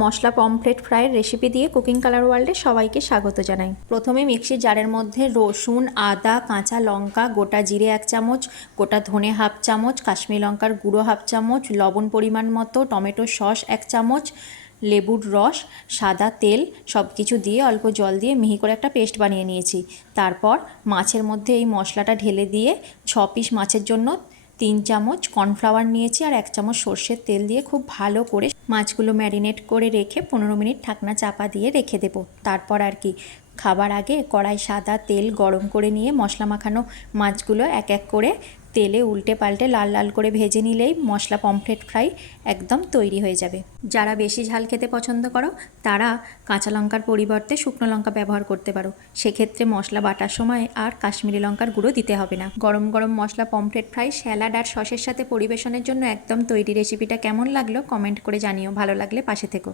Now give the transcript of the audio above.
মশলা pomfret ফ্রাইয়ের recipe দিয়ে cooking colour ওয়ার্ল্ডে সবাইকে স্বাগত জানাই। প্রথমে মিক্সির জারের মধ্যে রসুন, আদা, কাঁচা লঙ্কা, গোটা জিরে 1 চামচ, গোটা ধনে হাফ চামচ, কাশ্মীরি লঙ্কার গুঁড়ো হাফ চামচ, লবণ পরিমাণ মতো, টমেটো সস 1 চামচ, লেবুর রস, সাদা তেল সব কিছু দিয়ে অল্প জল দিয়ে মিহি করে একটা পেস্ট বানিয়ে নিয়েছি। তারপর মাছের মধ্যে এই মশলাটা ঢেলে দিয়ে 6 পিস মাছের জন্য 3 চামচ কর্নফ্লাওয়ার নিয়েছি আর 1 চামচ সর্ষের তেল দিয়ে খুব ভালো করে মাছগুলো ম্যারিনেট করে রেখে 15 মিনিট ঢাকনা চাপা দিয়ে রেখে দেবো। তারপর আর কি খাবার আগে কড়াই সাদা তেল গরম করে নিয়ে মশলা মাখানো মাছগুলো এক এক করে তেলে উল্টে পাল্টে লাল লাল করে ভেজে নিলেই মশলা পমফ্রেট ফ্রাই একদম তৈরি হয়ে যাবে। যারা বেশি ঝাল খেতে পছন্দ করো তারা কাঁচা লঙ্কার পরিবর্তে শুকনো লঙ্কা ব্যবহার করতে পারো। সেক্ষেত্রে মশলা বাটার সময় আর কাশ্মীরি লঙ্কার গুঁড়ো দিতে হবে না। গরম গরম মশলা পমফ্রেট ফ্রাই স্যালাড আর সসের সাথে পরিবেশনের জন্য একদম তৈরি। রেসিপিটা কেমন লাগলো কমেন্ট করে জানিও। ভালো লাগলে পাশে থেকো।